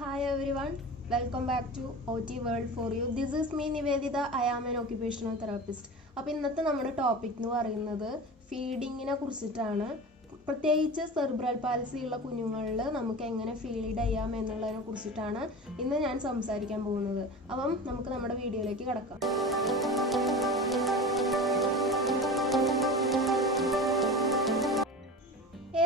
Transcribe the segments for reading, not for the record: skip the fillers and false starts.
Hi everyone, welcome back to OT World for You. This is me Nivedita. I am an occupational therapist. അപ്പോൾ ഇന്നത്തെ നമ്മുടെ topic എന്ന് പറയുന്നത് ഫീഡിങ്ങിനെ കുറിച്ചിട്ടാണ്. പ്രത്യേകിച്ച് സെറിബ്രൽ പാൽസി ഉള്ള കുഞ്ഞുങ്ങളിൽ നമുക്ക് എങ്ങനെ ഫീഡ് ചെയ്യാം എന്നുള്ളതിനെ കുറിച്ചിട്ടാണ് ഇന്ന് ഞാൻ സംസാരിക്കാൻ പോകുന്നത്. അപ്പം നമുക്ക് നമ്മുടെ വീഡിയോയിലേക്ക് കടക്കാം.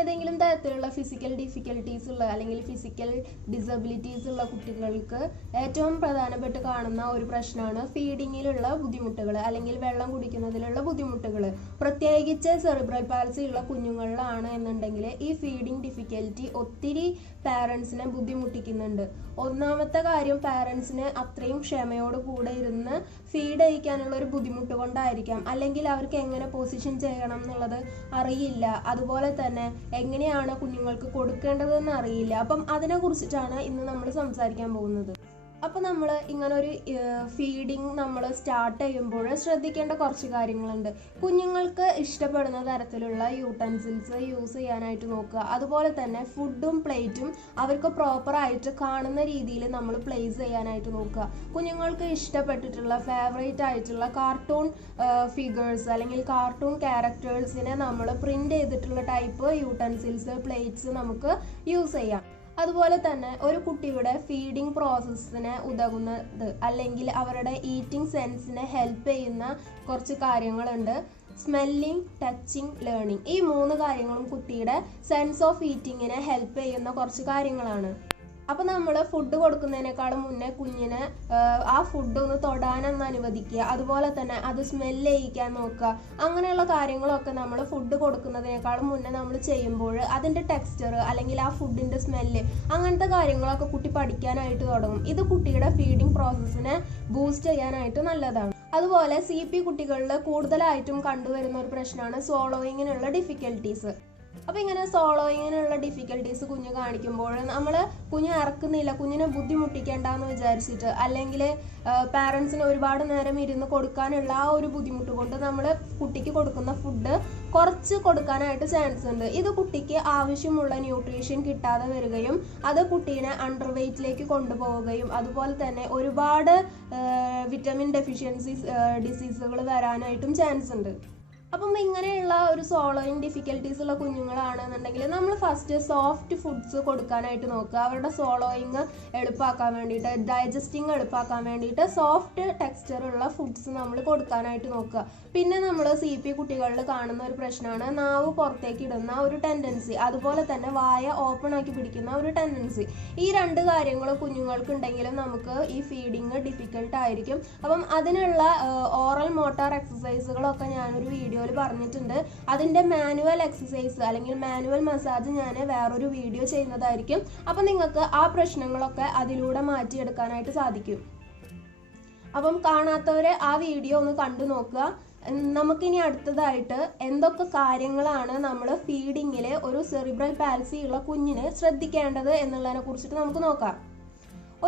ഏതെങ്കിലും തരത്തിലുള്ള ഫിസിക്കൽ ഡിഫിക്കൽട്ടീസ് ഉള്ള അല്ലെങ്കിൽ ഫിസിക്കൽ ഡിസബിലിറ്റീസ് ഉള്ള കുട്ടികൾക്ക് ഏറ്റവും പ്രധാനപ്പെട്ട് കാണുന്ന ഒരു പ്രശ്നമാണ് ഫീഡിങ്ങിലുള്ള ബുദ്ധിമുട്ടുകൾ അല്ലെങ്കിൽ വെള്ളം കുടിക്കുന്നതിലുള്ള ബുദ്ധിമുട്ടുകൾ. പ്രത്യേകിച്ച് സെറിബ്രൽ പാൽസി ഉള്ള കുഞ്ഞുങ്ങളിലാണ് എന്നുണ്ടെങ്കിൽ ഈ ഫീഡിങ് ഡിഫിക്കൽറ്റി ഒത്തിരി പാരൻസിനെ ബുദ്ധിമുട്ടിക്കുന്നുണ്ട്. ഒന്നാമത്തെ കാര്യം, പാരൻസിന് അത്രയും ക്ഷമയോട് കൂടെ ഇരുന്ന് ഫീഡ് ചെയ്യിക്കാനുള്ള ഒരു ബുദ്ധിമുട്ട് കൊണ്ടായിരിക്കാം. അല്ലെങ്കിൽ അവർക്ക് എങ്ങനെ പൊസിഷൻ ചെയ്യണം എന്നുള്ളത് അറിയില്ല. അതുപോലെ തന്നെ എങ്ങനെയാണ് കുഞ്ഞുങ്ങൾക്ക് കൊടുക്കേണ്ടതെന്ന് അറിയില്ല. അപ്പം അതിനെ കുറിച്ചിട്ടാണ് ഇന്ന് നമ്മൾ സംസാരിക്കാൻ പോകുന്നത്. അപ്പോൾ നമ്മൾ ഇങ്ങനൊരു ഫീഡിങ് നമ്മൾ സ്റ്റാർട്ട് ചെയ്യുമ്പോൾ ശ്രദ്ധിക്കേണ്ട കുറച്ച് കാര്യങ്ങളുണ്ട്. കുഞ്ഞുങ്ങൾക്ക് ഇഷ്ടപ്പെടുന്ന തരത്തിലുള്ള യൂട്ടൻസിൽസ് യൂസ് ചെയ്യാനായിട്ട് നോക്കുക. അതുപോലെ തന്നെ ഫുഡും പ്ലേറ്റും അവർക്ക് പ്രോപ്പറായിട്ട് കാണുന്ന രീതിയിൽ നമ്മൾ പ്ലേസ് ചെയ്യാനായിട്ട് നോക്കുക. കുഞ്ഞുങ്ങൾക്ക് ഇഷ്ടപ്പെട്ടിട്ടുള്ള ഫേവറേറ്റ് ആയിട്ടുള്ള കാർട്ടൂൺ ഫിഗേഴ്സ് അല്ലെങ്കിൽ കാർട്ടൂൺ ക്യാരക്ടേഴ്സിനെ നമ്മൾ പ്രിൻ്റ് ചെയ്തിട്ടുള്ള ടൈപ്പ് യൂട്ടൻസിൽസ് പ്ലേറ്റ്സ് നമുക്ക് യൂസ് ചെയ്യാം. അതുപോലെ തന്നെ ഒരു കുട്ടിയുടെ ഫീഡിങ് പ്രോസസ്സിന് ഉതകുന്നത് അല്ലെങ്കിൽ അവരുടെ ഈറ്റിംഗ് സെൻസിനെ ഹെൽപ്പ് ചെയ്യുന്ന കുറച്ച് കാര്യങ്ങളുണ്ട്. Smelling, touching, learning. ഈ 3 കാര്യങ്ങളും കുട്ടിയുടെ സെൻസ് ഓഫ് ഈറ്റിങ്ങിനെ ഹെൽപ്പ് ചെയ്യുന്ന കുറച്ച് കാര്യങ്ങളാണ്. അപ്പോൾ നമ്മൾ ഫുഡ് കൊടുക്കുന്നതിനേക്കാളും മുന്നേ കുഞ്ഞിനെ ആ ഫുഡ് ഒന്ന് തൊടാനൊന്ന് അനുവദിക്കുക. അതുപോലെ തന്നെ അത് സ്മെല്ല് ചെയ്യിക്കാൻ നോക്കുക. അങ്ങനെയുള്ള കാര്യങ്ങളൊക്കെ നമ്മൾ ഫുഡ് കൊടുക്കുന്നതിനേക്കാളും മുന്നേ നമ്മൾ ചെയ്യുമ്പോൾ അതിൻ്റെ ടെക്സ്ചർ അല്ലെങ്കിൽ ആ ഫുഡിൻ്റെ സ്മെല്ല് അങ്ങനത്തെ കാര്യങ്ങളൊക്കെ കുട്ടി പഠിക്കാനായിട്ട് തുടങ്ങും. ഇത് കുട്ടിയുടെ ഫീഡിങ് പ്രോസസ്സിനെ ബൂസ്റ്റ് ചെയ്യാനായിട്ട് നല്ലതാണ്. അതുപോലെ CP കുട്ടികളിൽ കൂടുതലായിട്ടും കണ്ടുവരുന്ന ഒരു പ്രശ്നമാണ് സ്വോളോയിങ്ങിനുള്ള ഡിഫിക്കൽട്ടീസ്. അപ്പോൾ ഇങ്ങനെ സോളോയിങ്ങിനുള്ള ഡിഫിക്കൽട്ടീസ് കുഞ്ഞ് കാണിക്കുമ്പോൾ നമ്മൾ കുഞ്ഞ് ഇറക്കുന്നില്ല, കുഞ്ഞിനെ ബുദ്ധിമുട്ടിക്കേണ്ടെന്ന് വിചാരിച്ചിട്ട് അല്ലെങ്കിൽ പാരൻസിന് ഒരുപാട് നേരം ഇരുന്ന് കൊടുക്കാനുള്ള ആ ഒരു ബുദ്ധിമുട്ട് കൊണ്ട് നമ്മൾ കുട്ടിക്ക് കൊടുക്കുന്ന ഫുഡ് കുറച്ച് കൊടുക്കാനായിട്ട് ചാൻസ് ഉണ്ട്. ഇത് കുട്ടിക്ക് ആവശ്യമുള്ള ന്യൂട്രീഷൻ കിട്ടാതെ വരികയും അത് കുട്ടീനെ അണ്ടർ വെയ്റ്റിലേക്ക് കൊണ്ടുപോവുകയും അതുപോലെ തന്നെ ഒരുപാട് വിറ്റമിൻ ഡെഫിഷ്യൻസി ഡിസീസുകൾ വരാനായിട്ടും ചാൻസ് ഉണ്ട്. അപ്പം ഇങ്ങനെയുള്ള ഒരു സോളോയിങ് ഡിഫിക്കൽട്ടീസ് ഉള്ള കുഞ്ഞുങ്ങളാണെന്നുണ്ടെങ്കിൽ നമ്മൾ ഫസ്റ്റ് സോഫ്റ്റ് ഫുഡ്സ് കൊടുക്കാനായിട്ട് നോക്കുക. അവരുടെ സോളോയിങ് എളുപ്പമാക്കാൻ വേണ്ടിയിട്ട്, ഡൈജസ്റ്റിങ് എളുപ്പമാക്കാൻ വേണ്ടിയിട്ട് സോഫ്റ്റ് ടെക്സ്ചറുള്ള ഫുഡ്സ് നമ്മൾ കൊടുക്കാനായിട്ട് നോക്കുക. പിന്നെ നമ്മൾ CP കുട്ടികളിൽ കാണുന്ന ഒരു പ്രശ്നമാണ് നാവ് പുറത്തേക്ക് ഇടുന്ന ഒരു ടെൻഡൻസി, അതുപോലെ തന്നെ വായ ഓപ്പൺ ആക്കി പിടിക്കുന്ന ഒരു ടെൻഡൻസി. ഈ 2 കാര്യങ്ങൾ കുഞ്ഞുങ്ങൾക്ക് ഉണ്ടെങ്കിലും നമുക്ക് ഈ ഫീഡിങ് ഡിഫിക്കൽട്ട് ആയിരിക്കും. അപ്പം അതിനുള്ള ഓറൽ മോട്ടാർ എക്സസൈസുകളൊക്കെ ഞാനൊരു വീഡിയോയിൽ പറഞ്ഞിട്ടുണ്ട്. അതിൻ്റെ മാനുവൽ എക്സസൈസ് അല്ലെങ്കിൽ മാനുവൽ മസാജ് ഞാൻ വേറൊരു വീഡിയോ ചെയ്യുന്നതായിരിക്കും. അപ്പം നിങ്ങൾക്ക് ആ പ്രശ്നങ്ങളൊക്കെ അതിലൂടെ മാറ്റിയെടുക്കാനായിട്ട് സാധിക്കും. അപ്പം കാണാത്തവരെ ആ വീഡിയോ ഒന്ന് കണ്ടു നോക്കുക. നമുക്കിനി അടുത്തതായിട്ട് എന്തൊക്കെ കാര്യങ്ങളാണ് നമ്മൾ ഫീഡിങ്ങിൽ ഒരു സെറിബ്രൽ പാൽസി ഉള്ള കുഞ്ഞിന് ശ്രദ്ധിക്കേണ്ടത് എന്നുള്ളതിനെ കുറിച്ചിട്ട് നമുക്ക് നോക്കാം.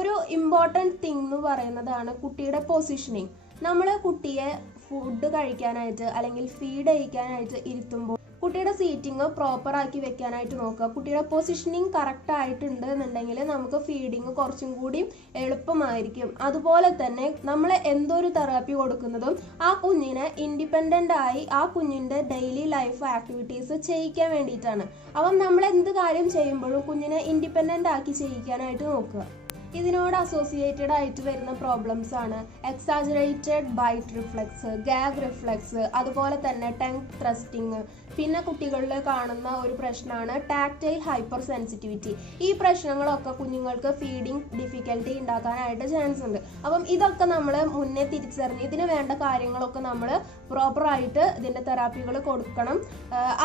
ഒരു ഇമ്പോർട്ടൻറ്റ് തിങ് എന്ന് പറയുന്നതാണ് കുട്ടിയുടെ പൊസിഷനിങ്. നമ്മൾ കുട്ടിയെ ഫുഡ് കഴിക്കാനായിട്ട് അല്ലെങ്കിൽ ഫീഡ് ചെയ്യിക്കാനായിട്ട് ഇരുത്തുമ്പോൾ കുട്ടിയുടെ സീറ്റിംഗ് പ്രോപ്പർ ആക്കി വെക്കാനായിട്ട് നോക്കുക. കുട്ടിയുടെ പൊസിഷനിങ് കറക്റ്റ് ആയിട്ടുണ്ട് എന്നുണ്ടെങ്കിൽ നമുക്ക് ഫീഡിങ് കുറച്ചും കൂടി എളുപ്പമായിരിക്കും. അതുപോലെ തന്നെ നമ്മൾ എന്തൊരു തെറാപ്പി കൊടുക്കുന്നതും ആ കുഞ്ഞിനെ ഇൻഡിപെൻഡൻ്റ് ആയി ആ കുഞ്ഞിൻ്റെ ഡെയിലി ലൈഫ് ആക്ടിവിറ്റീസ് ചെയ്യിക്കാൻ വേണ്ടിയിട്ടാണ്. അപ്പം നമ്മൾ എന്ത് കാര്യം ചെയ്യുമ്പോഴും കുഞ്ഞിനെ ഇൻഡിപെൻഡൻ്റ് ആക്കി ചെയ്യിക്കാനായിട്ട് നോക്കുക. ഇതിനോട് അസോസിയേറ്റഡ് ആയിട്ട് വരുന്ന പ്രോബ്ലംസ് ആണ് exaggerated bite reflex, gag reflex, അതുപോലെ തന്നെ ടങ് ത്രസ്റ്റിങ്. പിന്നെ കുട്ടികളിൽ കാണുന്ന ഒരു പ്രശ്നമാണ് ടാക്ടൈൽ ഹൈപ്പർ സെൻസിറ്റിവിറ്റി. ഈ പ്രശ്നങ്ങളൊക്കെ കുഞ്ഞുങ്ങൾക്ക് ഫീഡിങ് ഡിഫിക്കൽട്ടി ഉണ്ടാക്കാനായിട്ട് ചാൻസ് ഉണ്ട്. അപ്പം ഇതൊക്കെ നമ്മൾ മുന്നേ തിരിച്ചറിഞ്ഞ് ഇതിന് വേണ്ട കാര്യങ്ങളൊക്കെ നമ്മൾ പ്രോപ്പറായിട്ട് ഇതിൻ്റെ തെറാപ്പികൾ കൊടുക്കണം.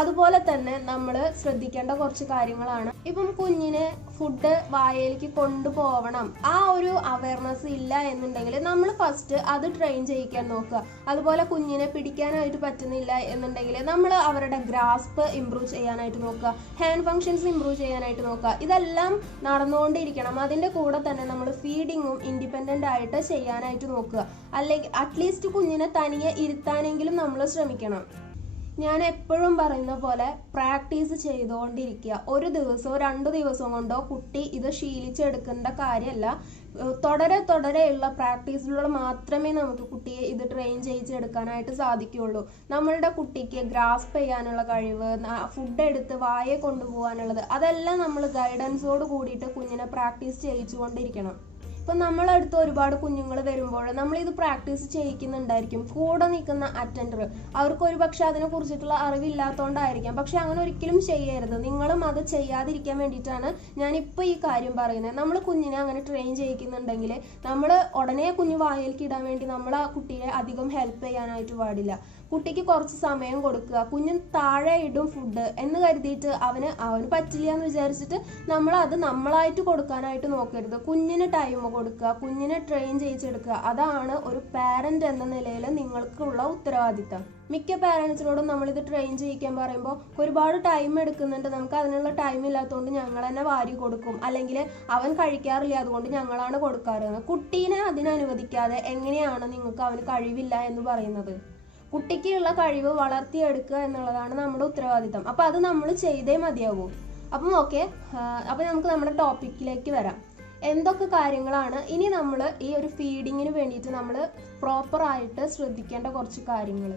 അതുപോലെ തന്നെ നമ്മൾ ശ്രദ്ധിക്കേണ്ട കുറച്ച് കാര്യങ്ങളാണ്. ഇപ്പം കുഞ്ഞിനെ ഫുഡ് വായയിലേക്ക് കൊണ്ടുപോകണം, ആ ഒരു അവയർനെസ് ഇല്ല എന്നുണ്ടെങ്കിൽ നമ്മൾ ഫസ്റ്റ് അത് ട്രെയിൻ ചെയ്യിക്കാൻ നോക്കുക. അതുപോലെ കുഞ്ഞിനെ പിടിക്കാനായിട്ട് പറ്റുന്നില്ല എന്നുണ്ടെങ്കിൽ നമ്മൾ അവരുടെ ഗ്രാസ്പ് ഇംപ്രൂവ് ചെയ്യാനായിട്ട് നോക്കുക, ഹാൻഡ് ഫങ്ഷൻസ് ഇംപ്രൂവ് ചെയ്യാനായിട്ട് നോക്കുക. ഇതെല്ലാം നടന്നുകൊണ്ടിരിക്കണം. അതിൻ്റെ കൂടെ തന്നെ നമ്മൾ ഫീഡിങ്ങും ഇൻഡിപെൻഡൻ്റ് ആയിട്ട് ചെയ്യാനായിട്ട് നോക്കുക. അല്ലെങ്കിൽ അറ്റ്ലീസ്റ്റ് കുഞ്ഞിനെ തനിയെ ഇരുത്താനെങ്കിലും നമ്മൾ ശ്രമിക്കണം. ഞാൻ എപ്പോഴും പറയുന്ന പോലെ പ്രാക്ടീസ് ചെയ്തുകൊണ്ടിരിക്കുക. ഒരു ദിവസമോ 2 ദിവസം കൊണ്ടോ കുട്ടി ഇത് ശീലിച്ചെടുക്കേണ്ട കാര്യമല്ല. തുടരെയുള്ള പ്രാക്ടീസിലൂടെ മാത്രമേ നമുക്ക് കുട്ടിയെ ഇത് ട്രെയിൻ ചെയ്യിച്ചെടുക്കാനായിട്ട് സാധിക്കുകയുള്ളൂ. നമ്മളുടെ കുട്ടിക്ക് ഗ്രാസ്പ് ചെയ്യാനുള്ള കഴിവ്, ഫുഡ് എടുത്ത് വായെ കൊണ്ടുപോകാനുള്ളത്, അതെല്ലാം നമ്മൾ ഗൈഡൻസോട് കൂടിയിട്ട് കുഞ്ഞിനെ പ്രാക്ടീസ് ചെയ്യിച്ചുകൊണ്ടിരിക്കണം. ഇപ്പം നമ്മളടുത്ത് ഒരുപാട് കുഞ്ഞുങ്ങൾ വരുമ്പോൾ നമ്മളിത് പ്രാക്ടീസ് ചെയ്യിക്കുന്നുണ്ടായിരിക്കും. കൂടെ നിൽക്കുന്ന അറ്റൻഡർ അവർക്ക് ഒരു പക്ഷെ അതിനെ കുറിച്ചിട്ടുള്ള അറിവില്ലാത്തതുകൊണ്ടായിരിക്കാം. പക്ഷെ അങ്ങനെ ഒരിക്കലും ചെയ്യരുത്. നിങ്ങളും അത് ചെയ്യാതിരിക്കാൻ വേണ്ടിയിട്ടാണ് ഞാനിപ്പോൾ ഈ കാര്യം പറയുന്നത്. നമ്മൾ കുഞ്ഞിനെ അങ്ങനെ ട്രെയിൻ ചെയ്യിക്കുന്നുണ്ടെങ്കിൽ നമ്മൾ ഉടനെ കുഞ്ഞ് വായിലേക്ക് ഇടാൻ വേണ്ടി നമ്മൾ ആ കുട്ടിയെ അധികം ഹെൽപ്പ് ചെയ്യാനായിട്ട് പാടില്ല. കുട്ടിക്ക് കുറച്ച് സമയം കൊടുക്കുക. കുഞ്ഞ് താഴെ ഇടും ഫുഡ് എന്ന് കരുതിയിട്ട് അവന് പറ്റില്ല എന്ന് വിചാരിച്ചിട്ട് അത് നമ്മളായിട്ട് കൊടുക്കാനായിട്ട് നോക്കരുത്. കുഞ്ഞിന് ടൈം കൊടുക്കുക, കുഞ്ഞിനെ ട്രെയിൻ ചെയ്യിച്ചെടുക്കുക. അതാണ് ഒരു പാരന്റ് എന്ന നിലയിൽ നിങ്ങൾക്കുള്ള ഉത്തരവാദിത്തം. മിക്ക പാരൻസിനോടും നമ്മളിത് ട്രെയിൻ ചെയ്യിക്കാൻ പറയുമ്പോൾ ഒരുപാട് ടൈം എടുക്കുന്നുണ്ട്, നമുക്ക് അതിനുള്ള ടൈം ഇല്ലാത്തതുകൊണ്ട് ഞങ്ങൾ തന്നെ വാരി കൊടുക്കും, അല്ലെങ്കിൽ അവൻ കഴിക്കാറില്ല അതുകൊണ്ട് ഞങ്ങളാണ് കൊടുക്കാറ്. കുട്ടീനെ അതിനനുവദിക്കാതെ എങ്ങനെയാണ് നിങ്ങൾക്ക് അവന് കഴിവില്ല എന്ന് പറയുന്നത്? കുട്ടിക്കുള്ള കഴിവ് വളർത്തിയെടുക്കുക എന്നുള്ളതാണ് നമ്മുടെ ഉത്തരവാദിത്തം. അപ്പം അത് നമ്മൾ ചെയ്തേ മതിയാവൂ. അപ്പം ഓക്കെ, അപ്പം നമുക്ക് നമ്മുടെ ടോപ്പിക്കിലേക്ക് വരാം. എന്തൊക്കെ കാര്യങ്ങളാണ് ഇനി നമ്മൾ ഈ ഒരു ഫീഡിങ്ങിന് വേണ്ടിയിട്ട് നമ്മൾ പ്രോപ്പറായിട്ട് ശ്രദ്ധിക്കേണ്ട കുറച്ച് കാര്യങ്ങൾ.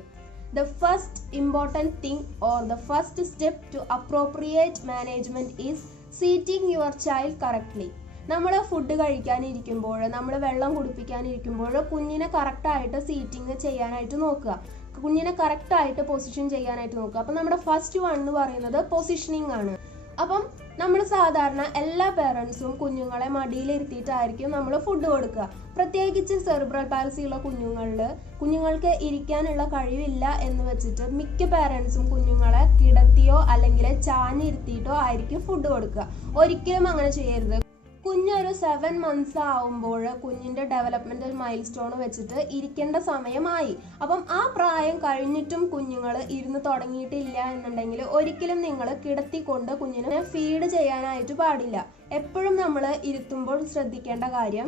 The first important thing or the first step to appropriate management is seating your child correctly. നമ്മൾ ഫുഡ് കഴിക്കാനിരിക്കുമ്പോൾ, നമ്മൾ വെള്ളം കുടിപ്പിക്കാനിരിക്കുമ്പോൾ കുഞ്ഞിനെ കറക്റ്റായിട്ട് സീറ്റിംഗ് ചെയ്യാനായിട്ട് നോക്കുക. കുഞ്ഞിനെ കറക്റ്റായിട്ട് പൊസിഷൻ ചെയ്യാനായിട്ട് നോക്കുക. അപ്പം നമ്മുടെ ഫസ്റ്റ് വൺ എന്ന് പറയുന്നത് പൊസിഷനിങ് ആണ്. അപ്പം നമ്മൾ സാധാരണ എല്ലാ പേരൻസും കുഞ്ഞുങ്ങളെ മടിയിലിരുത്തിയിട്ടായിരിക്കും നമ്മൾ ഫുഡ് കൊടുക്കുക. പ്രത്യേകിച്ച് സെറിബ്രൽ പാൽസി ഉള്ള കുഞ്ഞുങ്ങൾക്ക് ഇരിക്കാനുള്ള കഴിവില്ല എന്ന് വെച്ചിട്ട് മിക്ക പേരൻസും കുഞ്ഞുങ്ങളെ കിടത്തിയോ അല്ലെങ്കിൽ ചാഞ്ഞിരുത്തിയിട്ടോ ആയിരിക്കും ഫുഡ് കൊടുക്കുക. ഒരിക്കലും അങ്ങനെ ചെയ്യരുത്. കുഞ്ഞൊരു 7 months ആവുമ്പോൾ കുഞ്ഞിൻ്റെ ഡെവലപ്മെൻറ്റൽ മൈൽ സ്റ്റോൺ വെച്ചിട്ട് ഇരിക്കേണ്ട സമയമായി. അപ്പം ആ പ്രായം കഴിഞ്ഞിട്ടും കുഞ്ഞുങ്ങൾ ഇരുന്ന് തുടങ്ങിയിട്ടില്ല എന്നുണ്ടെങ്കിൽ ഒരിക്കലും നിങ്ങൾ കിടത്തിക്കൊണ്ട് കുഞ്ഞിനെ ഫീഡ് ചെയ്യാനായിട്ട് പാടില്ല. എപ്പോഴും നമ്മൾ ഇരുത്തുമ്പോൾ ശ്രദ്ധിക്കേണ്ട കാര്യം,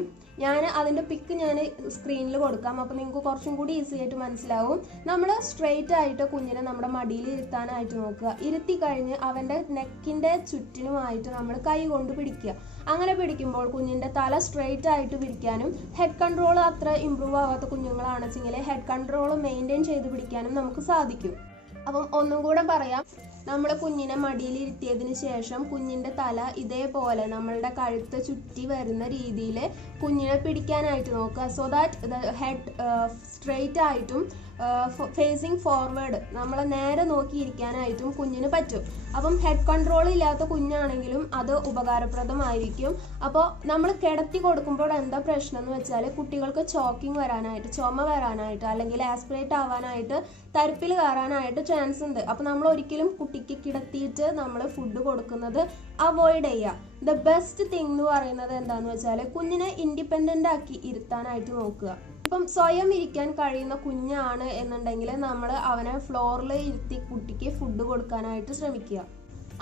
അതിൻ്റെ പിക്ക് ഞാൻ സ്ക്രീനിൽ കൊടുക്കാം, അപ്പോൾ നിങ്ങൾക്ക് കുറച്ചും കൂടി ഈസി ആയിട്ട് മനസ്സിലാവും. നമ്മൾ സ്ട്രെയിറ്റ് ആയിട്ട് കുഞ്ഞിനെ നമ്മുടെ മടിയിൽ ഇരുത്താനായിട്ട് നോക്കുക. ഇരുത്തി കഴിഞ്ഞ് അവൻ്റെ നെക്കിൻ്റെ ചുറ്റിനുമായിട്ട് നമ്മൾ കൈ കൊണ്ട് പിടിക്കുക. അങ്ങനെ പിടിക്കുമ്പോൾ കുഞ്ഞിൻ്റെ തല സ്ട്രെയിറ്റ് ആയിട്ട് പിടിക്കാനും ഹെഡ് കൺട്രോൾ അത്ര ഇമ്പ്രൂവ് ആവാത്ത കുഞ്ഞുങ്ങളാണെച്ചെങ്കിൽ ഹെഡ് കൺട്രോൾ മെയിൻറ്റെയിൻ ചെയ്ത് പിടിക്കാനും നമുക്ക് സാധിക്കും. അപ്പം ഒന്നും കൂടെ പറയാം, നമ്മൾ കുഞ്ഞിനെ മടിയിൽ ഇരുത്തിയതിന് ശേഷം കുഞ്ഞിൻ്റെ തല ഇതേപോലെ നമ്മളുടെ കഴുത്ത് ചുറ്റി വരുന്ന രീതിയിൽ കുഞ്ഞിനെ പിടിക്കാനായിട്ട് നോക്കുക. So that the head straight ആയിട്ടും ഫേസിങ് ഫോർവേഡ് നമ്മൾ നേരെ നോക്കിയിരിക്കാനായിട്ടും കുഞ്ഞിന് പറ്റും. അപ്പം ഹെഡ് കൺട്രോൾ ഇല്ലാത്ത കുഞ്ഞാണെങ്കിലും അത് ഉപകാരപ്രദമായിരിക്കും. അപ്പോൾ നമ്മൾ കിടത്തി കൊടുക്കുമ്പോൾ എന്താ പ്രശ്നം എന്ന് വെച്ചാൽ കുട്ടികൾക്ക് ചോക്കിങ് വരാനായിട്ട്, ചുമ വരാനായിട്ട്, അല്ലെങ്കിൽ ആസ്പിറേറ്റ് ആവാനായിട്ട്, തരിപ്പിൽ കയറാനായിട്ട് ചാൻസ് ഉണ്ട്. അപ്പോൾ നമ്മൾ ഒരിക്കലും കുട്ടിക്ക് കിടത്തിയിട്ട് നമ്മൾ ഫുഡ് കൊടുക്കുന്നത് അവോയ്ഡ് ചെയ്യുക. ദ ബെസ്റ്റ് തിങ് എന്ന് പറയുന്നത് എന്താണെന്ന് വെച്ചാൽ കുഞ്ഞിനെ ഇൻഡിപെൻഡൻ്റ് ആക്കി ഇരുത്താനായിട്ട് നോക്കുക. ഇപ്പം സ്വയം ഇരിക്കാൻ കഴിയുന്ന കുഞ്ഞാണ് എന്നുണ്ടെങ്കിൽ നമ്മൾ അവനെ ഫ്ലോറിൽ ഇരുത്തി കുട്ടിക്ക് ഫുഡ് കൊടുക്കാനായിട്ട് ശ്രമിക്കുക.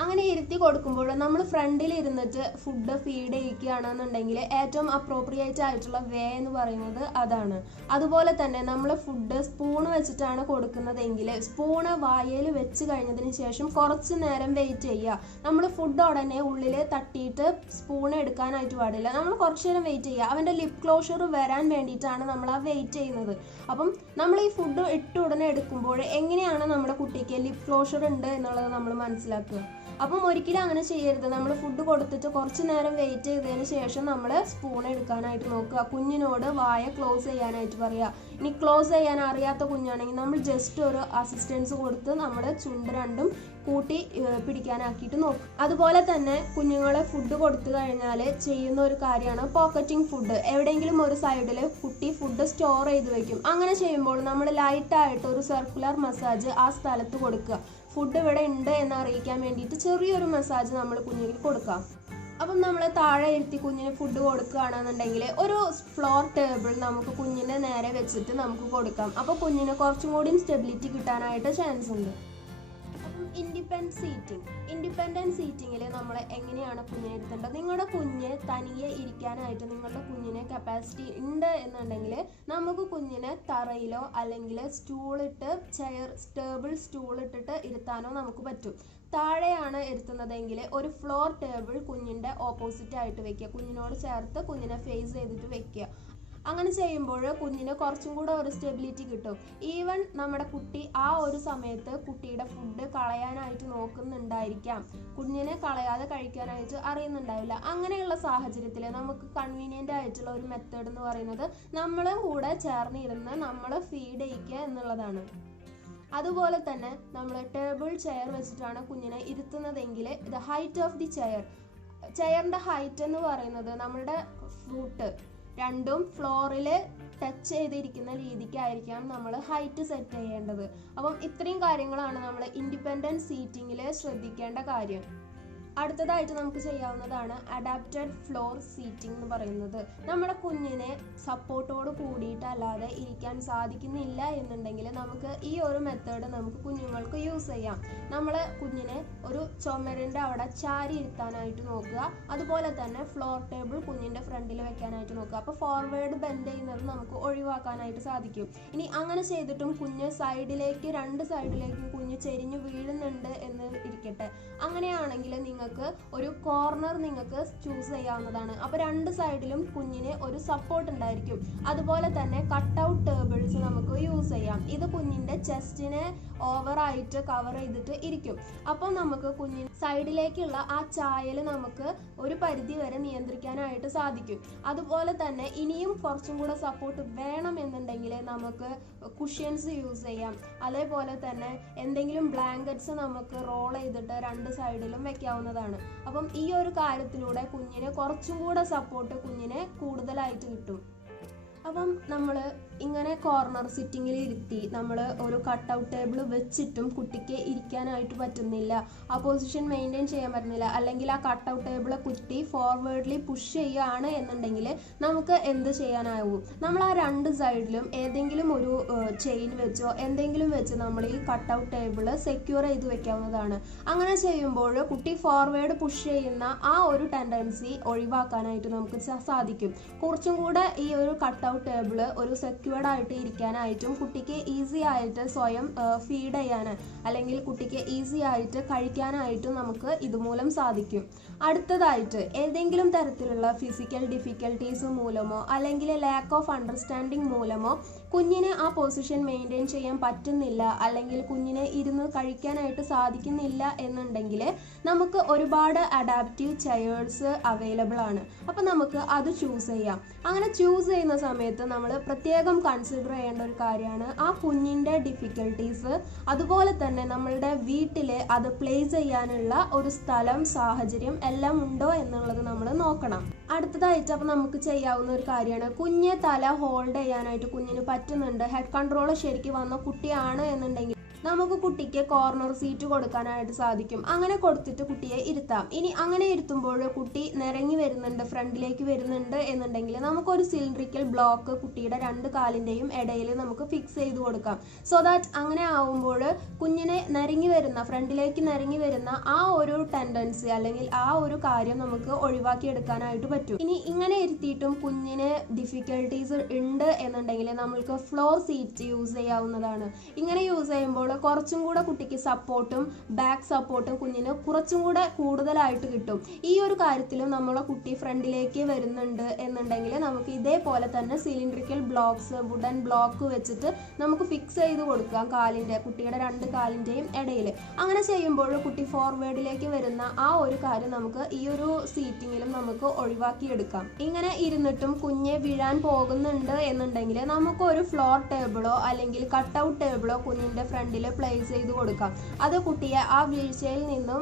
അങ്ങനെ ഇരുത്തി കൊടുക്കുമ്പോൾ നമ്മൾ ഫ്രണ്ടിൽ ഇരുന്നിട്ട് ഫുഡ് ഫീഡ് ചെയ്യിക്കുകയാണെന്നുണ്ടെങ്കിൽ ഏറ്റവും അപ്രോപ്രിയേറ്റ് ആയിട്ടുള്ള വേ എന്ന് പറയുന്നത് അതാണ്. അതുപോലെ തന്നെ നമ്മൾ ഫുഡ് സ്പൂൺ വെച്ചിട്ടാണ് കൊടുക്കുന്നതെങ്കിൽ സ്പൂണ് വായയിൽ വെച്ച് കഴിഞ്ഞതിന് ശേഷം കുറച്ച് നേരം വെയിറ്റ് ചെയ്യുക. നമ്മൾ ഫുഡ് ഉടനെ ഉള്ളിൽ തട്ടിയിട്ട് സ്പൂൺ എടുക്കാനായിട്ട് പാടില്ല. നമ്മൾ കുറച്ച് നേരം വെയിറ്റ് ചെയ്യുക. അവൻ്റെ ലിപ് ക്ലോഷർ വരാൻ വേണ്ടിയിട്ടാണ് നമ്മൾ ആ വെയിറ്റ് ചെയ്യുന്നത്. അപ്പം നമ്മൾ ഈ ഫുഡ് ഇട്ട് ഉടനെ എടുക്കുമ്പോൾ എങ്ങനെയാണ് നമ്മുടെ കുട്ടിക്ക് ലിപ് ക്ലോഷർ ഉണ്ട് എന്നുള്ളത് നമ്മൾ മനസ്സിലാക്കുക. അപ്പം ഒരിക്കലും അങ്ങനെ ചെയ്യരുത്. നമ്മൾ ഫുഡ് കൊടുത്തിട്ട് കുറച്ച് നേരം വെയിറ്റ് ചെയ്തതിന് ശേഷം നമ്മൾ സ്പൂൺ എടുക്കാനായിട്ട് നോക്കുക. കുഞ്ഞിനോട് വായ ക്ലോസ് ചെയ്യാനായിട്ട് പറയുക. ഇനി ക്ലോസ് ചെയ്യാൻ അറിയാത്ത കുഞ്ഞാണെങ്കിൽ നമ്മൾ ജസ്റ്റ് ഒരു അസിസ്റ്റൻസ് കൊടുത്ത് നമ്മുടെ ചുണ്ട് രണ്ടും കൂട്ടി പിടിക്കാനാക്കിയിട്ട് നോക്കും. അതുപോലെ തന്നെ കുഞ്ഞുങ്ങളെ ഫുഡ് കൊടുത്തു കഴിഞ്ഞാൽ ചെയ്യുന്ന ഒരു കാര്യമാണ് പോക്കറ്റിംഗ് ഫുഡ്. എവിടെയെങ്കിലും ഒരു സൈഡിൽ കുട്ടി ഫുഡ് സ്റ്റോർ ചെയ്ത് വെക്കും. അങ്ങനെ ചെയ്യുമ്പോൾ നമ്മൾ ലൈറ്റായിട്ട് ഒരു സർക്കുലർ മസാജ് ആ സ്ഥലത്ത് കൊടുക്കുക. ഫുഡ് ഇവിടെ ഉണ്ട് എന്ന് അറിയിക്കാൻ വേണ്ടിയിട്ട് ചെറിയൊരു മസാജ് നമ്മൾ കുഞ്ഞിന് കൊടുക്കാം. അപ്പം നമ്മൾ താഴെ ഇരുത്തി കുഞ്ഞിന് ഫുഡ് കൊടുക്കുകയാണെന്നുണ്ടെങ്കിൽ ഒരു ഫ്ലോർ ടേബിൾ നമുക്ക് കുഞ്ഞിനെ നേരെ വെച്ചിട്ട് നമുക്ക് കൊടുക്കാം. അപ്പോൾ കുഞ്ഞിന് കുറച്ചും കൂടി സ്റ്റെബിലിറ്റി കിട്ടാനായിട്ട് ചാൻസ് ഉണ്ട്. അപ്പം ഇൻഡിപെൻഡൻറ്റ് സീറ്റിങ്ങിൽ നമ്മൾ എങ്ങനെയാണ് കുഞ്ഞിനെ ഇരുത്തേണ്ടത്? നിങ്ങളുടെ കുഞ്ഞ് തനിയെ ഇരിക്കാനായിട്ട് നിങ്ങളുടെ കുഞ്ഞിന് കപ്പാസിറ്റി ഉണ്ട് എന്നുണ്ടെങ്കിൽ നമുക്ക് കുഞ്ഞിനെ തറയിലോ അല്ലെങ്കിൽ ടേബിൾ സ്റ്റൂൾ ഇട്ടിട്ട് ഇരുത്താനോ നമുക്ക് പറ്റും. താഴെയാണ് ഇരുത്തുന്നതെങ്കിൽ ഒരു ഫ്ലോർ ടേബിൾ കുഞ്ഞിൻ്റെ ഓപ്പോസിറ്റ് ആയിട്ട് വെക്കുക, കുഞ്ഞിനോട് ചേർത്ത് കുഞ്ഞിനെ ഫേസ് ചെയ്തിട്ട് വെക്കുക. അങ്ങനെ ചെയ്യുമ്പോൾ കുഞ്ഞിന് കുറച്ചും കൂടെ ഒരു സ്റ്റെബിലിറ്റി കിട്ടും. ഈവൻ നമ്മുടെ കുട്ടി ആ ഒരു സമയത്ത് കുട്ടിയുടെ ഫുഡ് കളയാനായിട്ട് നോക്കുന്നുണ്ടായിരിക്കാം, കുഞ്ഞിനെ കളയാതെ കഴിക്കാനായിട്ട് അറിയുന്നുണ്ടാവില്ല. അങ്ങനെയുള്ള സാഹചര്യത്തിൽ നമുക്ക് കൺവീനിയൻ്റ് ആയിട്ടുള്ള ഒരു മെത്തേഡ് എന്ന് പറയുന്നത് നമ്മളും കൂടെ ചേർന്നിരുന്ന് നമ്മൾ ഫീഡ് ചെയ്യിക്കുക എന്നുള്ളതാണ്. അതുപോലെ തന്നെ നമ്മൾ ടേബിൾ ചെയർ വെച്ചിട്ടാണ് കുഞ്ഞിനെ ഇരുത്തുന്നതെങ്കിൽ ദ ഹൈറ്റ് ഓഫ് ദി ചെയറിൻ്റെ ഹൈറ്റ് എന്ന് പറയുന്നത് നമ്മളുടെ ഫൂട്ട് രണ്ടും ഫ്ലോറിൽ ടച്ച് ചെയ്തിരിക്കുന്ന രീതിക്കായിരിക്കാം നമ്മൾ ഹൈറ്റ് സെറ്റ് ചെയ്യേണ്ടത്. അപ്പം ഇത്രയും കാര്യങ്ങളാണ് നമ്മൾ ഇൻഡിപെൻഡൻറ്റ് സീറ്റിങ്ങിൽ ശ്രദ്ധിക്കേണ്ട കാര്യം. അടുത്തതായിട്ട് നമുക്ക് ചെയ്യാവുന്നതാണ് അഡാപ്റ്റഡ് ഫ്ലോർ സീറ്റിംഗ് എന്ന് പറയുന്നത്. നമ്മുടെ കുഞ്ഞിനെ സപ്പോർട്ടോട് കൂടിയിട്ടല്ലാതെ ഇരിക്കാൻ സാധിക്കുന്നില്ല എന്നുണ്ടെങ്കിൽ നമുക്ക് ഈ ഒരു മെത്തേഡ് നമുക്ക് കുഞ്ഞുങ്ങൾക്ക് യൂസ് ചെയ്യാം. നമ്മൾ കുഞ്ഞിനെ ഒരു ചുമരിൻ്റെ അവിടെ ചാരി ഇരുത്താനായിട്ട് നോക്കുക, അതുപോലെ തന്നെ ഫ്ലോർ ടേബിൾ കുഞ്ഞിൻ്റെ ഫ്രണ്ടിൽ വെക്കാനായിട്ട് നോക്കുക. അപ്പോൾ ഫോർവേഡ് ബെൻഡ് ചെയ്യുന്നത് നമുക്ക് ഒഴിവാക്കാനായിട്ട് സാധിക്കും. ഇനി അങ്ങനെ ചെയ്തിട്ടും കുഞ്ഞ് രണ്ട് സൈഡിലേക്കും കുഞ്ഞ് ചെരിഞ്ഞു വീഴുന്നുണ്ട് എന്ന് ഇരിക്കട്ടെ, അങ്ങനെയാണെങ്കിൽ നിങ്ങൾക്ക് ഒരു കോർണർ നിങ്ങൾക്ക് ചൂസ് ചെയ്യാവുന്നതാണ്. അപ്പോൾ രണ്ട് സൈഡിലും കുഞ്ഞിന് ഒരു സപ്പോർട്ട് ഉണ്ടായിരിക്കും. അതുപോലെ തന്നെ കട്ടൗട്ട് ടേബിൾസ് നമുക്ക് യൂസ് ചെയ്യാം. ഇത് കുഞ്ഞിൻ്റെ ചെസ്റ്റിനെ ഓവറായിട്ട് കവർ ചെയ്തിട്ട് ഇരിക്കും. അപ്പോൾ നമുക്ക് കുഞ്ഞിന് സൈഡിലേക്കുള്ള ആ ചായൽ നമുക്ക് ഒരു പരിധി വരെ നിയന്ത്രിക്കാനായിട്ട് സാധിക്കും. അതുപോലെ തന്നെ ഇനിയും കുറച്ചും കൂടെ സപ്പോർട്ട് വേണമെന്നുണ്ടെങ്കിൽ നമുക്ക് കുഷ്യൻസ് യൂസ് ചെയ്യാം. അതേപോലെ തന്നെ എന്തെങ്കിലും ബ്ലാങ്കറ്റ്സ് നമുക്ക് റോൾ ചെയ്തിട്ട് രണ്ട് സൈഡിലും വെക്കാവുന്നതാണ്. അപ്പം ഈ ഒരു കാര്യത്തിലൂടെ കുഞ്ഞിന് കുറച്ചും കൂടെ സപ്പോർട്ട് കുഞ്ഞിന് കൂടുതലായിട്ട് കിട്ടും. അപ്പം നമ്മൾ ഇങ്ങനെ കോർണർ സിറ്റിങ്ങിൽ ഇരുത്തി നമ്മൾ ഒരു കട്ടൗട്ട് ടേബിൾ വെച്ചിട്ടും കുട്ടിക്ക് ഇരിക്കാനായിട്ട് പറ്റുന്നില്ല, ആ പൊസിഷൻ മെയിൻറ്റെയിൻ ചെയ്യാൻ പറ്റുന്നില്ല, അല്ലെങ്കിൽ ആ കട്ടൗട്ട് ടേബിൾ കുട്ടി ഫോർവേഡ്ലി പുഷ് ചെയ്യുകയാണ് എന്നുണ്ടെങ്കിൽ നമുക്ക് എന്ത് ചെയ്യാനാവും? നമ്മൾ ആ രണ്ട് സൈഡിലും ഏതെങ്കിലും ഒരു ചെയിൻ വെച്ചോ എന്തെങ്കിലും വെച്ച് നമ്മൾ ഈ കട്ടൗട്ട് ടേബിൾ സെക്യൂർ ചെയ്ത് വെക്കാവുന്നതാണ്. അങ്ങനെ ചെയ്യുമ്പോൾ കുട്ടി ഫോർവേഡ് പുഷ് ചെയ്യുന്ന ആ ഒരു ടെൻഡൻസി ഒഴിവാക്കാനായിട്ട് നമുക്ക് സാധിക്കും. കുറച്ചും കൂടെ ഈ ഒരു കട്ടൗട്ട് ടേബിൾ ഒരു സെക്യൂർഡ് ആയിട്ട് ഇരിക്കാനായിട്ടും കുട്ടിക്ക് ഈസി ആയിട്ട് സ്വയം ഫീഡ് ചെയ്യാൻ അല്ലെങ്കിൽ കുട്ടിക്ക് ഈസി ആയിട്ട് കഴിക്കാനായിട്ടും നമുക്ക് ഇതുമൂലം സാധിക്കും. അടുത്തതായിട്ട് ഏതെങ്കിലും തരത്തിലുള്ള ഫിസിക്കൽ ഡിഫിക്കൽട്ടീസ് മൂലമോ അല്ലെങ്കിൽ ലാക്ക് ഓഫ് അണ്ടർസ്റ്റാൻഡിങ് മൂലമോ കുഞ്ഞിന് ആ പൊസിഷൻ മെയിൻറ്റെയിൻ ചെയ്യാൻ പറ്റുന്നില്ല, അല്ലെങ്കിൽ കുഞ്ഞിന് ഇരുന്ന് കഴിക്കാനായിട്ട് സാധിക്കുന്നില്ല എന്നുണ്ടെങ്കിൽ നമുക്ക് ഒരുപാട് അഡാപ്റ്റീവ് ചെയേഴ്സ് അവൈലബിൾ ആണ്. അപ്പം നമുക്ക് അത് ചൂസ് ചെയ്യാം. അങ്ങനെ ചൂസ് ചെയ്യുന്ന സമയത്ത് നമ്മൾ പ്രത്യേകം കൺസിഡർ ചെയ്യേണ്ട ഒരു കാര്യമാണ് ആ കുഞ്ഞിൻ്റെ ഡിഫിക്കൽട്ടീസ്, അതുപോലെ തന്നെ നമ്മളുടെ വീട്ടിൽ അത് പ്ലേസ് ചെയ്യാനുള്ള ഒരു സ്ഥലം, സാഹചര്യം എല്ലാം ഉണ്ടോ എന്നുള്ളത് നമ്മൾ നോക്കണം. അടുത്തതായിട്ട് അപ്പം നമുക്ക് ചെയ്യാവുന്ന ഒരു കാര്യമാണ് കുഞ്ഞെ തല ഹോൾഡ് ചെയ്യാനായിട്ട് കുഞ്ഞിന് പറ്റുന്നുണ്ട്, ഹെഡ് കൺട്രോൾ ശരിക്കും വന്ന കുട്ടിയാണ് എന്നുണ്ടെങ്കിൽ നമുക്ക് കുട്ടിക്ക് കോർണർ സീറ്റ് കൊടുക്കാനായിട്ട് സാധിക്കും. അങ്ങനെ കൊടുത്തിട്ട് കുട്ടിയെ ഇരുത്താം. ഇനി അങ്ങനെ ഇരുത്തുമ്പോൾ കുട്ടി നിരങ്ങി വരുന്നുണ്ട്, ഫ്രണ്ടിലേക്ക് വരുന്നുണ്ട് എന്നുണ്ടെങ്കിൽ നമുക്കൊരു സിലിണ്ടറിക്കൽ ബ്ലോക്ക് കുട്ടിയുടെ രണ്ട് കാലിൻ്റെയും ഇടയിൽ നമുക്ക് ഫിക്സ് ചെയ്ത് കൊടുക്കാം. സോ ദാറ്റ് അങ്ങനെ ആവുമ്പോൾ കുഞ്ഞിനെ ഫ്രണ്ടിലേക്ക് നിരങ്ങി വരുന്ന ആ ഒരു ടെൻഡൻസി അല്ലെങ്കിൽ ആ ഒരു കാര്യം നമുക്ക് ഒഴിവാക്കി എടുക്കാനായിട്ട് പറ്റും. ഇനി ഇങ്ങനെ ഇരുത്തിയിട്ടും കുഞ്ഞിന് ഡിഫിക്കൽട്ടീസ് ഉണ്ട് എന്നുണ്ടെങ്കിൽ നമ്മൾക്ക് ഫ്ലോർ സീറ്റ് യൂസ് ചെയ്യാവുന്നതാണ്. ഇങ്ങനെ യൂസ് ചെയ്യുമ്പോൾ കുറച്ചും കൂടെ കുട്ടിക്ക് സപ്പോർട്ടും ബാക്ക് സപ്പോർട്ടും കുഞ്ഞിന് കുറച്ചും കൂടെ കൂടുതലായിട്ട് കിട്ടും. ഈ ഒരു കാര്യത്തിലും നമ്മളെ കുട്ടി ഫ്രണ്ടിലേക്ക് വരുന്നുണ്ട് എന്നുണ്ടെങ്കിൽ നമുക്ക് ഇതേപോലെ തന്നെ സിലിണ്ടറിക്കൽ ബ്ലോക്സ്, വുഡൻ ബ്ലോക്ക് വെച്ചിട്ട് നമുക്ക് ഫിക്സ് ചെയ്ത് കൊടുക്കാം കുട്ടിയുടെ രണ്ട് കാലിൻ്റെയും ഇടയിൽ. അങ്ങനെ ചെയ്യുമ്പോൾ കുട്ടി ഫോർവേഡിലേക്ക് വരുന്ന ആ ഒരു കാര്യം നമുക്ക് ഈ ഒരു സീറ്റിങ്ങിലും നമുക്ക് ഒഴിവാക്കിയെടുക്കാം. ഇങ്ങനെ ഇരുന്നിട്ടും കുഞ്ഞ് വീഴാൻ പോകുന്നുണ്ട് എന്നുണ്ടെങ്കിൽ നമുക്ക് ഒരു ഫ്ലോർ ടേബിളോ അല്ലെങ്കിൽ കട്ടൗട്ട് ടേബിളോ കുഞ്ഞിൻ്റെ ഫ്രണ്ടിൽ പ്ലേസ് ചെയ്ത് കൊടുക്കാം. അത് കുട്ടിയെ ആ വീഴ്ചയിൽ നിന്നും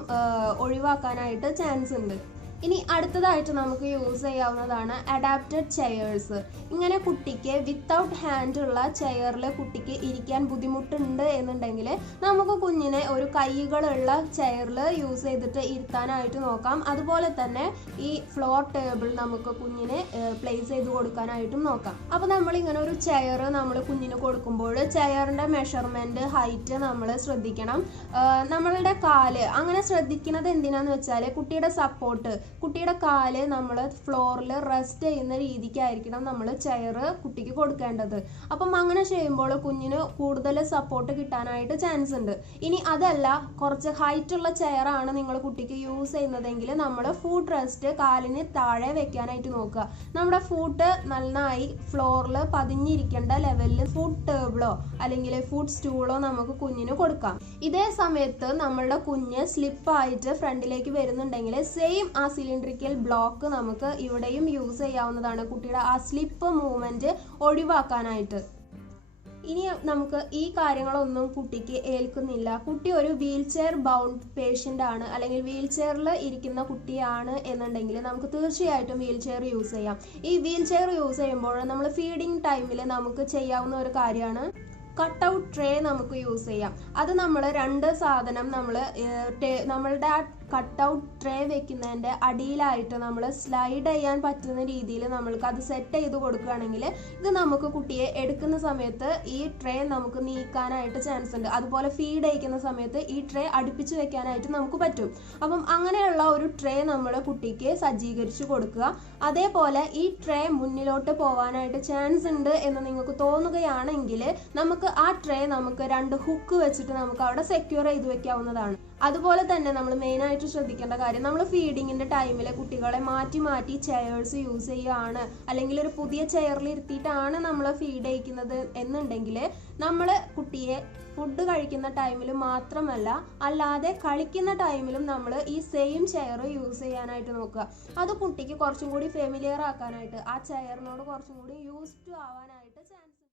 ഒഴിവാക്കാനായിട്ട് ചാൻസ് ഉണ്ട്. ഇനി അടുത്തതായിട്ട് നമുക്ക് യൂസ് ചെയ്യാവുന്നതാണ് അഡാപ്റ്റഡ് ചെയേഴ്സ്. ഇങ്ങനെ കുട്ടിക്ക് വിത്തൗട്ട് ഹാൻഡ് ഉള്ള ചെയറിൽ കുട്ടിക്ക് ഇരിക്കാൻ ബുദ്ധിമുട്ടുണ്ട് എന്നുണ്ടെങ്കിൽ നമുക്ക് കുഞ്ഞിനെ ഒരു കൈകളുള്ള ചെയറിൽ യൂസ് ചെയ്തിട്ട് ഇരുത്താനായിട്ട് നോക്കാം. അതുപോലെ തന്നെ ഈ ഫ്ലോർ ടേബിൾ നമുക്ക് കുഞ്ഞിനെ പ്ലേസ് ചെയ്ത് കൊടുക്കാനായിട്ടും നോക്കാം. അപ്പോൾ നമ്മളിങ്ങനെ ഒരു ചെയർ നമ്മൾ കുഞ്ഞിന് കൊടുക്കുമ്പോൾ ചെയറിൻ്റെ മെഷർമെൻറ്റ്, ഹൈറ്റ് നമ്മൾ ശ്രദ്ധിക്കണം. നമ്മളുടെ കാല് അങ്ങനെ ശ്രദ്ധിക്കുന്നത് എന്തിനാന്ന് വെച്ചാൽ കുട്ടിയുടെ സപ്പോർട്ട്, കുട്ടിയുടെ കാല് നമ്മൾ ഫ്ലോറിൽ റെസ്റ്റ് ചെയ്യുന്ന രീതിക്കായിരിക്കണം നമ്മൾ ചെയർ കുട്ടിക്ക് കൊടുക്കേണ്ടത്. അപ്പം അങ്ങനെ ചെയ്യുമ്പോൾ കുഞ്ഞിന് കൂടുതൽ സപ്പോർട്ട് കിട്ടാനായിട്ട് ചാൻസ് ഉണ്ട്. ഇനി അതല്ല, കുറച്ച് ഹൈറ്റ് ഉള്ള ചെയറാണ് നിങ്ങൾ കുട്ടിക്ക് യൂസ് ചെയ്യുന്നതെങ്കിൽ നമ്മൾ ഫുട്ട് റെസ്റ്റ് കാലിന് താഴെ വെക്കാനായിട്ട് നോക്കുക. നമ്മുടെ ഫുട്ട് നന്നായി ഫ്ലോറിൽ പതിഞ്ഞിരിക്കേണ്ട ലെവലിൽ ഫുട്ട് ടേബിളോ അല്ലെങ്കിൽ ഫുട്ട് സ്റ്റൂളോ നമുക്ക് കുഞ്ഞിന് കൊടുക്കാം. ഇതേ സമയത്ത് നമ്മളുടെ കുഞ്ഞ് സ്ലിപ്പായിട്ട് ഫ്രണ്ടിലേക്ക് വരുന്നുണ്ടെങ്കിൽ സെയിം ആ സിലിണ്ടറിക്കൽ ബ്ലോക്ക് നമുക്ക് ഇവിടെയും യൂസ് ചെയ്യാവുന്നതാണ് കുട്ടിയുടെ ആ സ്ലിപ്പ് മൂവ്മെന്റ് ഒഴിവാക്കാനായിട്ട്. ഇനി നമുക്ക് ഈ കാര്യങ്ങളൊന്നും കുട്ടിക്ക് ഏൽക്കുന്നില്ല, കുട്ടി ഒരു വീൽ ചെയർ ബൗണ്ട് പേഷ്യൻ്റ് ആണ് അല്ലെങ്കിൽ വീൽ ചെയറിൽ ഇരിക്കുന്ന കുട്ടിയാണ് എന്നുണ്ടെങ്കിൽ നമുക്ക് തീർച്ചയായിട്ടും വീൽ ചെയർ യൂസ് ചെയ്യാം. ഈ വീൽ ചെയർ യൂസ് ചെയ്യുമ്പോൾ നമ്മൾ ഫീഡിങ് ടൈമിൽ നമുക്ക് ചെയ്യാവുന്ന ഒരു കാര്യമാണ് കട്ടൗട്ട് ട്രേ നമുക്ക് യൂസ് ചെയ്യാം. അത് നമ്മൾ രണ്ട് സാധനം നമ്മളുടെ ആ കട്ടൗട്ട് ട്രേ വെക്കുന്നതിൻ്റെ അടിയിലായിട്ട് നമ്മൾ സ്ലൈഡ് ചെയ്യാൻ പറ്റുന്ന രീതിയിൽ നമ്മൾക്ക് അത് സെറ്റ് ചെയ്ത് കൊടുക്കുകയാണെങ്കിൽ ഇത് നമുക്ക് കുട്ടിയെ എടുക്കുന്ന സമയത്ത് ഈ ട്രേ നമുക്ക് നീക്കാനായിട്ട് ചാൻസ് ഉണ്ട്. അതുപോലെ ഫീഡ് ചെയ്യിക്കുന്ന സമയത്ത് ഈ ട്രേ അടുപ്പിച്ച് വെക്കാനായിട്ട് നമുക്ക് പറ്റും. അപ്പം അങ്ങനെയുള്ള ഒരു ട്രേ നമ്മൾ കുട്ടിക്ക് സജ്ജീകരിച്ച് കൊടുക്കുക. അതേപോലെ ഈ ട്രേ മുന്നിലോട്ട് പോകാനായിട്ട് ചാൻസ് ഉണ്ട് എന്ന് നിങ്ങൾക്ക് തോന്നുകയാണെങ്കിൽ നമുക്ക് ആ ട്രേ നമുക്ക് രണ്ട് ഹുക്ക് വെച്ചിട്ട് നമുക്ക് അവിടെ സെക്യൂർ ചെയ്ത് വെക്കാവുന്നതാണ്. അതുപോലെ തന്നെ നമ്മൾ മെയിനായിട്ട് ശ്രദ്ധിക്കേണ്ട കാര്യം, നമ്മൾ ഫീഡിങ്ങിൻ്റെ ടൈമിൽ കുട്ടികളെ മാറ്റി മാറ്റി ചെയേഴ്സ് യൂസ് ചെയ്യുകയാണ് അല്ലെങ്കിൽ ഒരു പുതിയ ചെയറിൽ ഇരുത്തിയിട്ടാണ് നമ്മൾ ഫീഡ് ചെയ്യിക്കുന്നത് എന്നുണ്ടെങ്കിൽ നമ്മൾ കുട്ടിയെ ഫുഡ് കഴിക്കുന്ന ടൈമിൽ മാത്രമല്ല അല്ലാതെ കളിക്കുന്ന ടൈമിലും നമ്മൾ ഈ സെയിം ചെയർ യൂസ് ചെയ്യാനായിട്ട് നോക്കുക. അത് കുട്ടിക്ക് കുറച്ചും കൂടി ഫെമിലിയർ ആക്കാനായിട്ട്, ആ ചെയറിനോട് കുറച്ചും കൂടി യൂസ്ഡ് ആവാനായിട്ട്